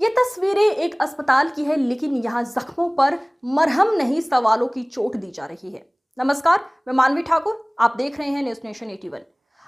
ये तस्वीरें एक अस्पताल की है, लेकिन यहाँ जख्मों पर मरहम नहीं, सवालों की चोट दी जा रही है। नमस्कार, मैं मानवी ठाकुर, आप देख रहे हैं न्यूज नेशन 81।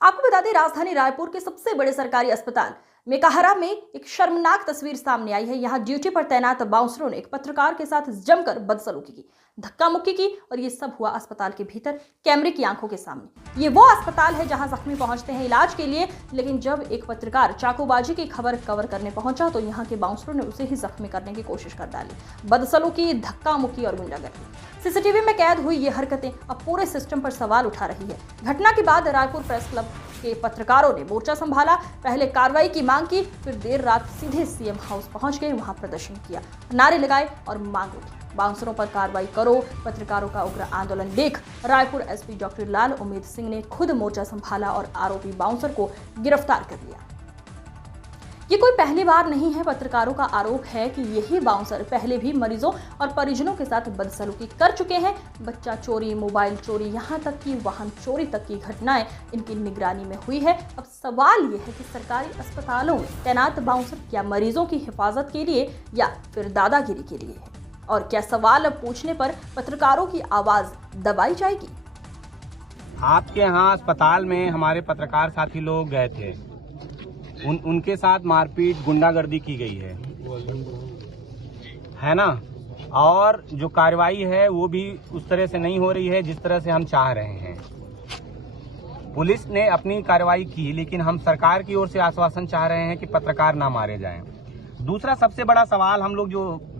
आपको बता दें, राजधानी रायपुर के सबसे बड़े सरकारी अस्पताल मेकाहारा में एक शर्मनाक तस्वीर सामने आई है। यहाँ ड्यूटी पर तैनात बाउंसरों ने एक पत्रकार के साथ जमकर बदसलूकी की, धक्का मुक्की की, और ये सब हुआ अस्पताल के भीतर, कैमरे की आंखों के सामने। ये वो अस्पताल है जहां जख्मी पहुंचते हैं इलाज के लिए, लेकिन जब एक पत्रकार चाकूबाजी की खबर कवर करने पहुंचा तो यहाँ के बाउंसरों ने उसे ही जख्मी करने की कोशिश कर डाली। बदसलूकी, धक्का मुक्की और गुंडागर्दी। सीसीटीवी में कैद हुई ये हरकतें अब पूरे सिस्टम पर सवाल उठा रही है। घटना के बाद रायपुर प्रेस क्लब के पत्रकारों ने मोर्चा संभाला, पहले कार्रवाई की मांग की, फिर देर रात सीधे सीएम हाउस पहुंच गए, वहां प्रदर्शन किया, नारे लगाए और मांग उठी, बाउंसरों पर कार्रवाई करो। पत्रकारों का उग्र आंदोलन देख रायपुर एसपी डॉक्टर लाल उमेद सिंह ने खुद मोर्चा संभाला और आरोपी बाउंसर को गिरफ्तार कर लिया। ये कोई पहली बार नहीं है। पत्रकारों का आरोप है कि यही बाउंसर पहले भी मरीजों और परिजनों के साथ बदसलूकी कर चुके हैं। बच्चा चोरी, मोबाइल चोरी, यहाँ तक कि वाहन चोरी तक की घटनाएं इनकी निगरानी में हुई है। अब सवाल ये है कि सरकारी अस्पतालों में तैनात बाउंसर क्या मरीजों की हिफाजत के लिए या फिर दादागिरी के लिए है, और क्या सवाल पूछने पर पत्रकारों की आवाज दबाई जाएगी? आपके यहाँ अस्पताल में हमारे पत्रकार साथी लोग गए थे, उनके साथ मारपीट, गुंडागर्दी की गई है ना? और जो कार्रवाई है वो भी उस तरह से नहीं हो रही है जिस तरह से हम चाह रहे हैं। पुलिस ने अपनी कार्रवाई की, लेकिन हम सरकार की ओर से आश्वासन चाह रहे हैं कि पत्रकार ना मारे जाएं। दूसरा सबसे बड़ा सवाल हम लोग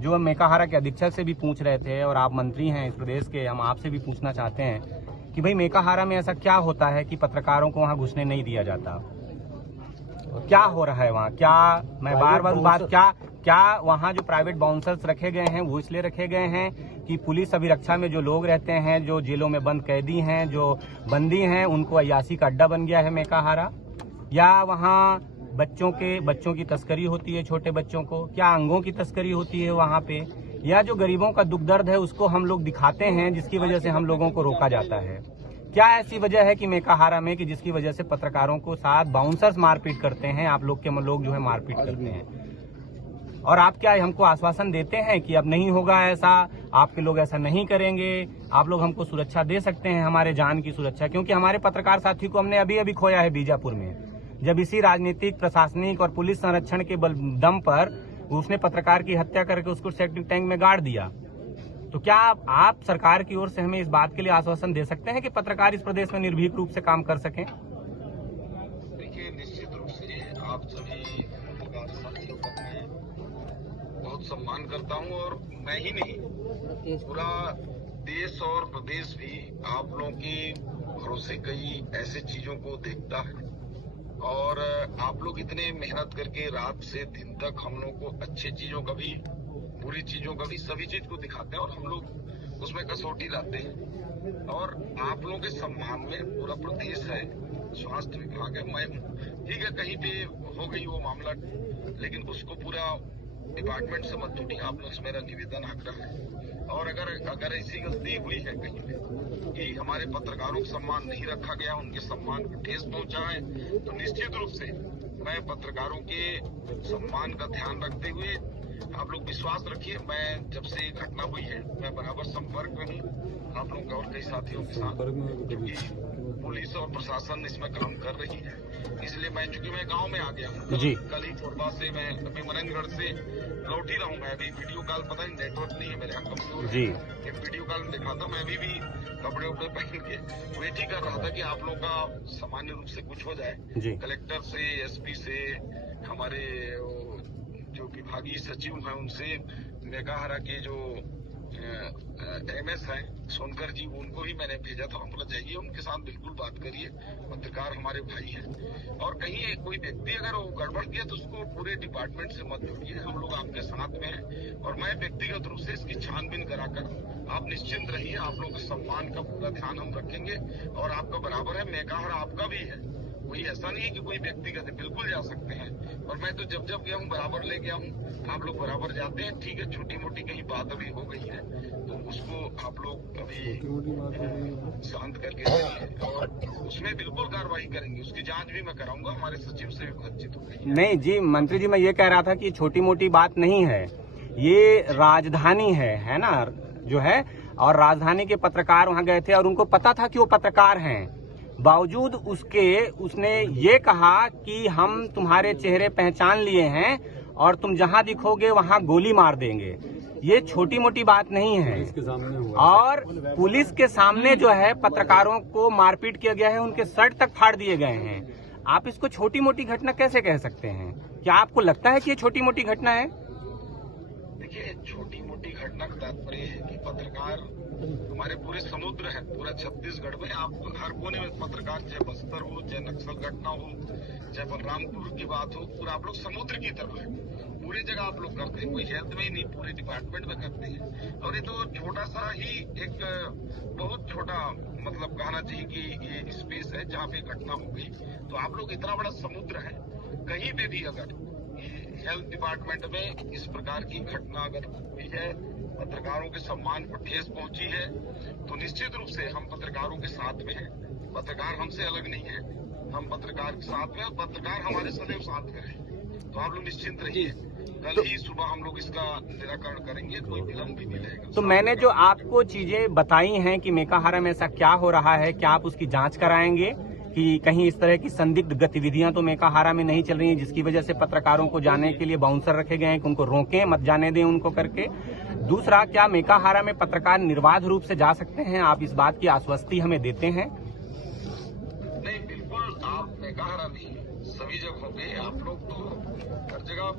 जो मेकाहारा के अधीक्षक से भी पूछ रहे थे, और आप मंत्री हैं इस प्रदेश के, हम आपसे भी पूछना चाहते हैं कि भाई मेकाहारा में ऐसा क्या होता है कि पत्रकारों को वहां घुसने नहीं दिया जाता? क्या हो रहा है वहाँ? क्या मैं बार बार बात क्या वहाँ जो प्राइवेट बाउंसर्स रखे गए हैं वो इसलिए रखे गए हैं कि पुलिस अभिरक्षा में जो लोग रहते हैं, जो जेलों में बंद कैदी हैं, जो बंदी हैं, उनको अय्यासी का अड्डा बन गया है मेकाहारा? या वहाँ बच्चों की तस्करी होती है, छोटे बच्चों को क्या अंगों की तस्करी होती है वहाँ पे? या जो गरीबों का दुख दर्द है उसको हम लोग दिखाते हैं, जिसकी वजह से हम लोगों को रोका जाता है? क्या ऐसी वजह है कि मेकाहारा में कि जिसकी वजह से पत्रकारों को साथ बाउंसर्स मारपीट करते हैं, आप लोग के लोग जो है मारपीट करते हैं? और आप क्या हमको आश्वासन देते हैं कि अब नहीं होगा ऐसा, आपके लोग ऐसा नहीं करेंगे, आप लोग हमको सुरक्षा दे सकते हैं, हमारे जान की सुरक्षा? क्योंकि हमारे पत्रकार साथी को हमने अभी खोया है बीजापुर में, जब इसी राजनीतिक, प्रशासनिक और पुलिस संरक्षण के दम पर उसने पत्रकार की हत्या करके उसको सेप्टिक टैंक में गाड़ दिया। तो क्या आप सरकार की ओर से हमें इस बात के लिए आश्वासन दे सकते हैं कि पत्रकार इस प्रदेश में निर्भीक रूप से काम कर सकें? देखिए, निश्चित रूप से आप सभी पत्रकार साथियों का मैं बहुत सम्मान करता हूं, और मैं ही नहीं, पूरा देश और प्रदेश भी आप लोगों के भरोसे कई ऐसे चीजों को देखता है, और आप लोग इतने मेहनत करके रात से दिन तक हम लोग को अच्छी चीजों का भी, बुरी चीजों का भी, सभी चीज को दिखाते हैं, और हम लोग उसमें कसौटी लाते हैं। और आप लोगों के सम्मान में पूरा प्रदेश है, स्वास्थ्य विभाग है। मैं ठीक है, कहीं पे हो गई वो मामला, लेकिन उसको पूरा डिपार्टमेंट से मत जुटिए, आप लोग से मेरा निवेदन आग्रह है। और अगर ऐसी गलती हुई है कहीं पे कि हमारे पत्रकारों का सम्मान नहीं रखा गया, उनके सम्मान को ठेस पहुंचा है, तो निश्चित रूप से मैं पत्रकारों के सम्मान का ध्यान रखते हुए, आप लोग विश्वास रखिए, मैं जब से घटना हुई है मैं बराबर संपर्क में हूँ आप लोगों के और कई साथियों के साथ, क्योंकि पुलिस और प्रशासन इसमें काम कर रही है। इसलिए चूंकि मैं गांव में आ गया हूँ, कल ही कोरबा से मैं मरनगढ़ से लौट ही रहा हूँ। मैं अभी वीडियो कॉल, पता नहीं नेटवर्क नहीं है मेरे यहाँ, कमजोर है, एक वीडियो कॉल में दिखा था। मैं अभी भी कपड़े उपड़े पहन के वेट ही कर रहा था कि आप लोग का सामान्य रूप से कुछ हो जाए। कलेक्टर से, एसपी से, हमारे जो विभागीय सचिव हैं उनसे, मेकाहारा के जो एमएस हैं सोनकर जी, उनको ही मैंने भेजा था। हम बोला जाइए उनके साथ बिल्कुल बात करिए, पत्रकार हमारे भाई हैं, और कहीं कोई व्यक्ति अगर वो गड़बड़ किया तो उसको पूरे डिपार्टमेंट से मत जोड़िए, हम लोग आपके साथ में हैं। और मैं व्यक्तिगत रूप से इसकी छानबीन कराकर, आप निश्चिंत रहिए, आप लोगों के सम्मान का पूरा ध्यान हम रखेंगे, और आपका बराबर है, मेकाहारा आपका भी है, कोई ऐसा नहीं है कि कोई व्यक्तिगत है, बिल्कुल जा सकते हैं। और मैं तो जब जब गया हूँ बराबर ले गया हूँ, आप लोग बराबर जाते हैं। ठीक है, छोटी मोटी कहीं बात अभी हो गई है तो उसको आप लोग अभी शांत करके रखिए और उसमें बिल्कुल कार्रवाई करेंगे। उसकी जांच भी मैं कराऊंगा, हमारे सचिव से भी बातचीत हो गई है। नहीं जी मंत्री जी, मैं ये कह रहा था कि छोटी मोटी बात नहीं है, ये राजधानी है ना जो है, और राजधानी के पत्रकार वहां गए थे और उनको पता था कि वो पत्रकार हैं, बावजूद उसके उसने ये कहा कि हम तुम्हारे चेहरे पहचान लिए हैं और तुम जहां दिखोगे वहां गोली मार देंगे। ये छोटी मोटी बात नहीं है। और पुलिस के सामने जो है पत्रकारों को मारपीट किया गया है, उनके शर्ट तक फाड़ दिए गए हैं। आप इसको छोटी मोटी घटना कैसे कह सकते हैं? क्या आपको लगता है कि ये छोटी मोटी घटना है? देखिए, छोटी मोटी घटना का तात्पर्य है कि पत्रकार हमारे पूरे समुद्र है, पूरा छत्तीसगढ़ में आप हर कोने में पत्रकार, चाहे बस्तर हो, चाहे नक्सल घटना हो, चाहे बलरामपुर की बात हो, पूरा आप लोग समुद्र की तरफ है, पूरी जगह आप लोग करते हैं। कोई हेल्थ में ही नहीं, पूरे डिपार्टमेंट में करते हैं। और ये तो छोटा सा ही एक बहुत छोटा मतलब कहना चाहिए कि ये स्पेस है जहाँ पे घटना हो गई। तो आप लोग इतना बड़ा समुद्र है, कहीं पे भी अगर हेल्थ डिपार्टमेंट में इस प्रकार की घटना अगर हुई है, पत्रकारों के सम्मान पर ठेस पहुंची है, तो निश्चित रूप से हम पत्रकारों के साथ में हैं। पत्रकार हमसे अलग नहीं है, हम पत्रकार के साथ में, और पत्रकार हमारे सदैव साथ में रहे। तो आप लोग निश्चिंत रहिए, कल ही सुबह हम लोग इसका निराकरण करेंगे, कोई विलम्ब भी मिलेगा। तो मैंने जो आपको चीजें बताई हैं कि मेकाहारा में ऐसा क्या हो रहा है, क्या आप उसकी जांच कराएंगे कि कहीं इस तरह की संदिग्ध गतिविधियां तो मेकाहारा में नहीं चल रही हैं, जिसकी वजह से पत्रकारों को जाने के लिए बाउंसर रखे गए हैं कि उनको रोकें, मत जाने दें उनको करके? दूसरा, क्या मेकाहारा में पत्रकार निर्बाध रूप से जा सकते हैं? आप इस बात की आश्वस्ति हमें देते हैं? नहीं, बिल्कुल आप मेकाहारा नहीं, सभी जगहों पे आप लोग तो हर जगह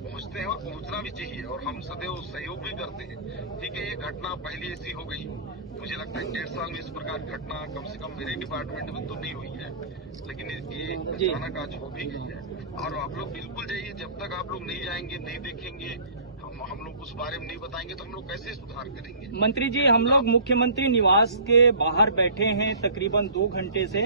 पहुंचते हैं और पहुंचना भी चाहिए, और हम सदैव सहयोग भी करते हैं। ठीक है, ये घटना पहले ऐसी हो गई, मुझे लगता है 1.5 साल में इस प्रकार घटना कम से कम मेरे डिपार्टमेंट में तो नहीं हुई है, लेकिन ये अचानक आज हो भी गई है। और आप लोग बिल्कुल जाइए, जब तक आप लोग नहीं जाएंगे, नहीं देखेंगे, हम लोग उस बारे में नहीं बताएंगे तो हम लोग कैसे सुधार करेंगे? मंत्री जी, हम लोग मुख्यमंत्री निवास के बाहर बैठे हैं तकरीबन 2 घंटे से,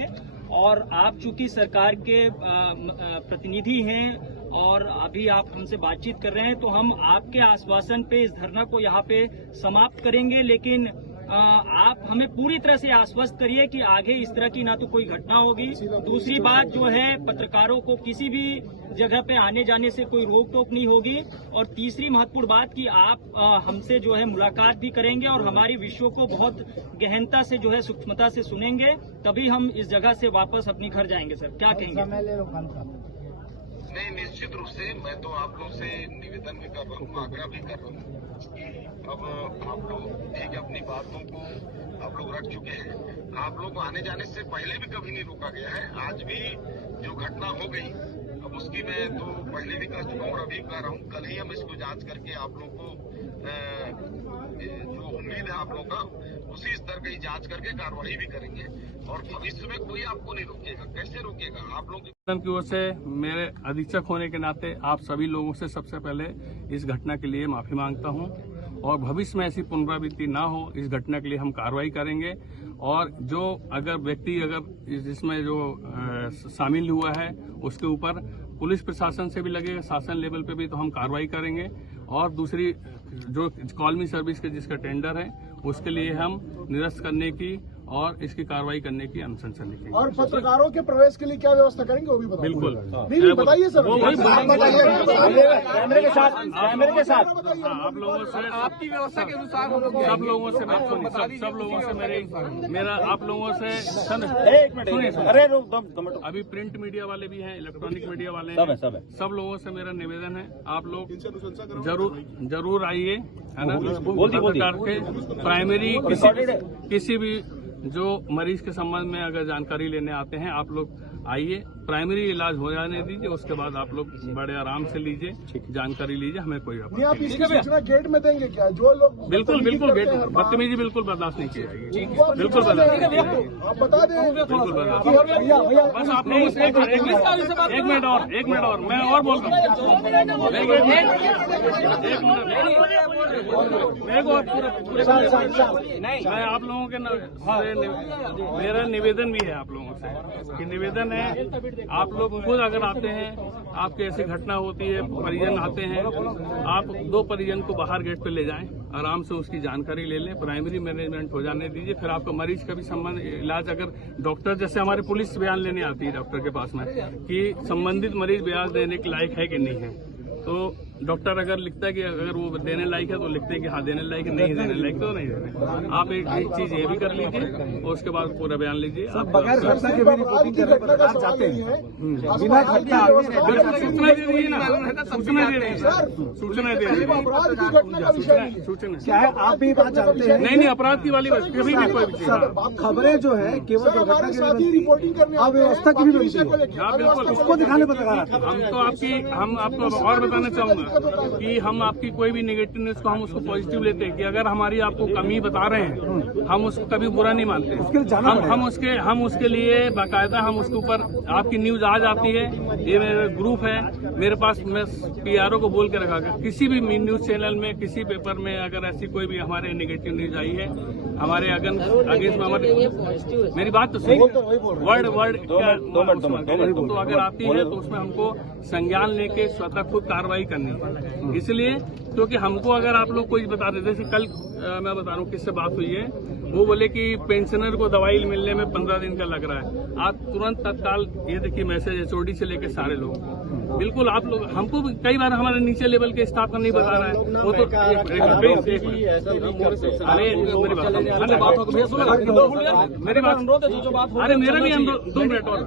और आप चूंकि सरकार के प्रतिनिधि हैं और अभी आप हमसे बातचीत कर रहे हैं, तो हम आपके आश्वासन पे इस धरना को यहाँ पे समाप्त करेंगे। लेकिन आप हमें पूरी तरह से आश्वस्त करिए कि आगे इस तरह की ना तो कोई घटना होगी। दूसरी बात जो है, पत्रकारों को किसी भी जगह पे आने जाने से कोई रोक टोक नहीं होगी। और तीसरी महत्वपूर्ण बात कि आप हमसे जो है मुलाकात भी करेंगे और हमारी विषयों को बहुत गहनता से जो है सूक्ष्मता से सुनेंगे, तभी हम इस जगह से वापस अपने घर जाएंगे। सर, क्या कहेंगे? नहीं, निश्चित रूप से मैं तो आप लोग से निवेदन भी कर रहा हूँ, आग्रह भी कर रहा हूँ। अब आप लोग ठीक है, अपनी बातों को आप लोग रख चुके हैं। आप लोग आने जाने से पहले भी कभी नहीं रोका गया है। आज भी जो घटना हो गई, अब उसकी मैं तो पहले भी कह चुका हूँ और अभी कह रहा हूँ, कल ही हम इसको जांच करके आप लोग को जो उम्मीद है आप लोग का, उसी स्तर की जांच करके कार्रवाई भी करेंगे। और भविष्य में कोई आपको नहीं रोकेगा। कैसे रोकेगा? आप लोग की ओर से, मेरे अधीक्षक होने के नाते आप सभी लोगों से सबसे पहले इस घटना के लिए माफी मांगता हूं, और भविष्य में ऐसी पुनरावृत्ति ना हो, इस घटना के लिए हम कार्रवाई करेंगे। और जो अगर व्यक्ति जिसमें जो शामिल हुआ है, उसके ऊपर पुलिस प्रशासन से भी लगेगा, शासन लेवल पे भी तो हम कार्रवाई करेंगे। और दूसरी जो कॉलमी सर्विस के जिसका टेंडर है, उसके लिए हम निरस्त करने की और इसकी कार्रवाई करने की अनुशंसा लिखेंगे। और पत्रकारों के प्रवेश के लिए क्या व्यवस्था करेंगे वो भी बताइए। बिल्कुल, नहीं बताइए सर, कैमरे के साथ आप लोगों से, आपकी व्यवस्था के अनुसार सब लोगों से सब लोगों से मेरा आप लोगों से सुनिए, अभी प्रिंट मीडिया वाले भी हैं, इलेक्ट्रॉनिक मीडिया वाले हैं, सब लोगों से मेरा निवेदन है, आप लोग जरूर आइए, है ना। सरकार के प्राइमरी किसी भी जो मरीज के संबंध में अगर जानकारी लेने आते हैं, आप लोग आइए। प्राइमरी इलाज हो जाने दीजिए, उसके बाद आप लोग बड़े आराम से लीजिए, जानकारी लीजिए, हमें कोई नहीं, आप इसकी सूचना गेट में देंगे क्या? जो लोग बिल्कुल बदतमीजी बिल्कुल बर्दाश्त नहीं की जाएगी, बिल्कुल बर्दाश्त नहीं की जाएगी, आप बता दें। बिल्कुल बर्दाश्त। बस आप लोग एक मिनट और मैं और बोल रहा हूँ, मैं आप लोगों के मेरा निवेदन भी है आप लोगों से कि निवेदन है, आप लोग खुद अगर आते हैं, आपकी ऐसी घटना होती है, परिजन आते हैं, आप 2 परिजन को बाहर गेट पे ले जाएं, आराम से उसकी जानकारी ले लें, प्राइमरी मैनेजमेंट हो जाने दीजिए, फिर आपका मरीज का भी संबंध इलाज, अगर डॉक्टर जैसे हमारे पुलिस बयान लेने आती है डॉक्टर के पास में कि संबंधित मरीज बयान देने के लायक है कि नहीं है, तो डॉक्टर अगर लिखता है कि अगर वो देने लायक है तो लिखते हैं कि हाँ देने लायक है, नहीं देने लायक तो नहीं देने। आप एक चीज ये भी कर लीजिए और उसके बाद पूरा बयान लीजिए। आप बगैर घटना के भी रिपोर्टिंग करने पर आप चाहते हैं, बिना घटना सूचना दे दीजिए ना, सूचना दे दीजिए, सूचना दे दीजिए, अपराध की घटना का विषय नहीं है। सूचना क्या है, आप भी बात जानते हैं? नहीं अपराध की वाली बात कभी भी कोई चीज। खबरें जो है केवल हमारे साथ ही रिपोर्टिंग करने अव्यवस्था की भी बनती है, बिल्कुल उसको दिखाने पर लगा रहा था। हम आपको और बताना चाहूंगा कि हम आपकी कोई भी नेगेटिव न्यूज को हम उसको पॉजिटिव लेते हैं कि अगर हमारी आपको कमी बता रहे हैं, हम उसको कभी बुरा नहीं मानते। हम उसके लिए बाकायदा हम उसके ऊपर आपकी न्यूज आ जाती है, ये मेरा ग्रुप है मेरे पास, मैं PRO को बोल के रखा गया, किसी भी न्यूज चैनल में, किसी पेपर में अगर ऐसी कोई भी हमारे नेगेटिव न्यूज आई है हमारे अगेंस्ट में, हमारे मेरी बात तो सुनिए, वर्ड तो अगर आती है तो उसमें हमको संज्ञान लेके स्वतः खुद कार्रवाई करनी है। इसलिए क्योंकि हमको अगर आप लोग कोई बता देते, जैसे कल मैं बता रहा हूँ किससे बात हुई है, वो बोले कि पेंशनर को दवाई मिलने में 15 दिन का लग रहा है। आप तुरंत तत्काल ये देखिए मैसेज HOD से लेके सारे लोग, बिल्कुल आप लोग, हमको भी कई बार हमारे नीचे लेवल के स्टाफ का नहीं बता रहा है, वो तो मेरी बात, अरे मेरा भी 2 मिनट और